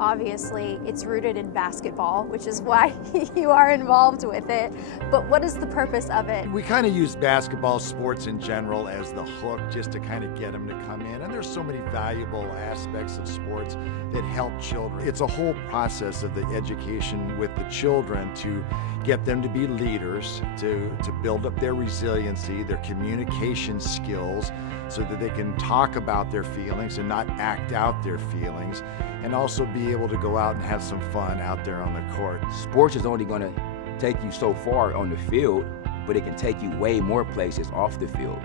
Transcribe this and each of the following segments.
Obviously, it's rooted in basketball, which is why you are involved with it. But what is the purpose of it? We kind of use basketball, sports in general, as the hook just to kind of get them to come in. And there's so many valuable aspects of sports that help children. It's a whole process of the education with the children to get them to be leaders, to build up their resiliency, their communication skills, so that they can talk about their feelings and not act out their feelings, and also be able to go out and have some fun out there on the court. Sports is only going to take you so far on the field, but it can take you way more places off the field.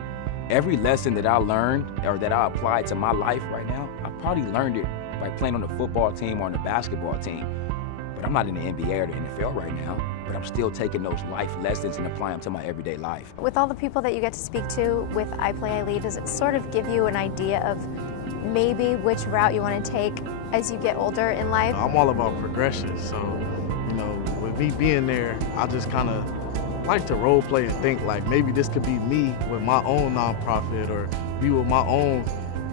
Every lesson that I learned or that I apply to my life right now, I probably learned it by playing on the football team or on the basketball team. But I'm not in the NBA or the NFL right now, but I'm still taking those life lessons and applying them to my everyday life. With all the people that you get to speak to with I Play, I Lead, does it sort of give you an idea of maybe which route you want to take as you get older in life? I'm all about progression, so, you know, with me being there, I just kind of like to role play and think like maybe this could be me with my own nonprofit or be with my own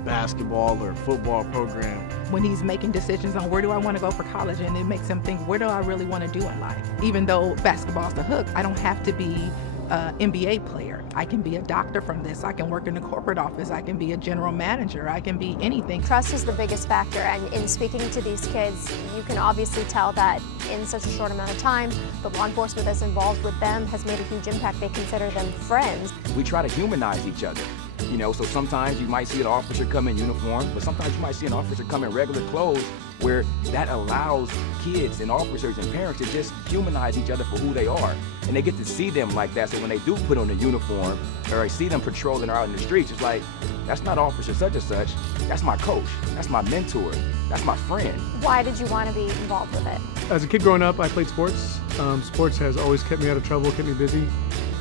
basketball or football program. When he's making decisions on where do I want to go for college, and it makes him think, where do I really want to do in life? Even though basketball's the hook, I don't have to be an NBA player. I can be a doctor from this. I can work in the corporate office. I can be a general manager. I can be anything. Trust is the biggest factor, and in speaking to these kids, you can obviously tell that in such a short amount of time, the law enforcement that's involved with them has made a huge impact. They consider them friends. We try to humanize each other. You know, so sometimes you might see an officer come in uniform, but sometimes you might see an officer come in regular clothes, where that allows kids and officers and parents to just humanize each other for who they are. And they get to see them like that, so when they do put on a uniform, or I see them patrolling or out in the streets, it's like, that's not officer such and such, that's my coach, that's my mentor, that's my friend. Why did you want to be involved with it? As a kid growing up, I played sports. Sports has always kept me out of trouble, kept me busy,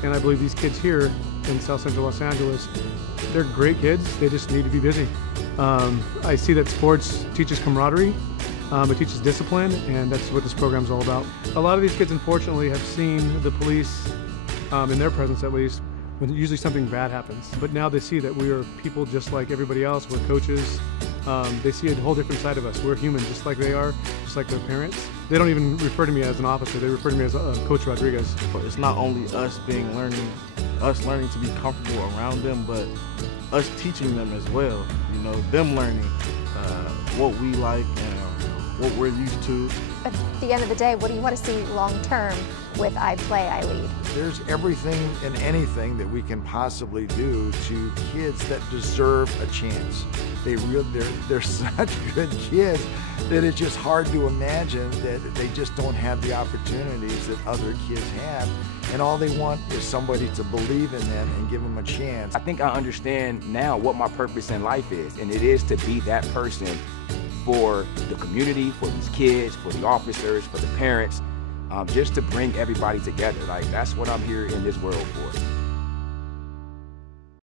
and I believe these kids here in South Central Los Angeles, they're great kids, they just need to be busy. I see that sports teaches camaraderie, it teaches discipline, and that's what this program is all about. A lot of these kids, unfortunately, have seen the police, in their presence at least, when usually something bad happens. But now they see that we are people just like everybody else, we're coaches. They see a whole different side of us. We're human just like they are, just like their parents. They don't even refer to me as an officer, they refer to me as Coach Rodriguez. But it's not only us learning to be comfortable around them, but us teaching them as well. You know, them learning what we like and what we're used to. At the end of the day, what do you want to see long term with I Play, I Lead? There's everything and anything that we can possibly do to kids that deserve a chance. They're such good kids that it's just hard to imagine that they just don't have the opportunities that other kids have. And all they want is somebody to believe in them and give them a chance. I think I understand now what my purpose in life is, and it is to be that person for the community, for these kids, for the officers, for the parents, just to bring everybody together. Like, that's what I'm here in this world for.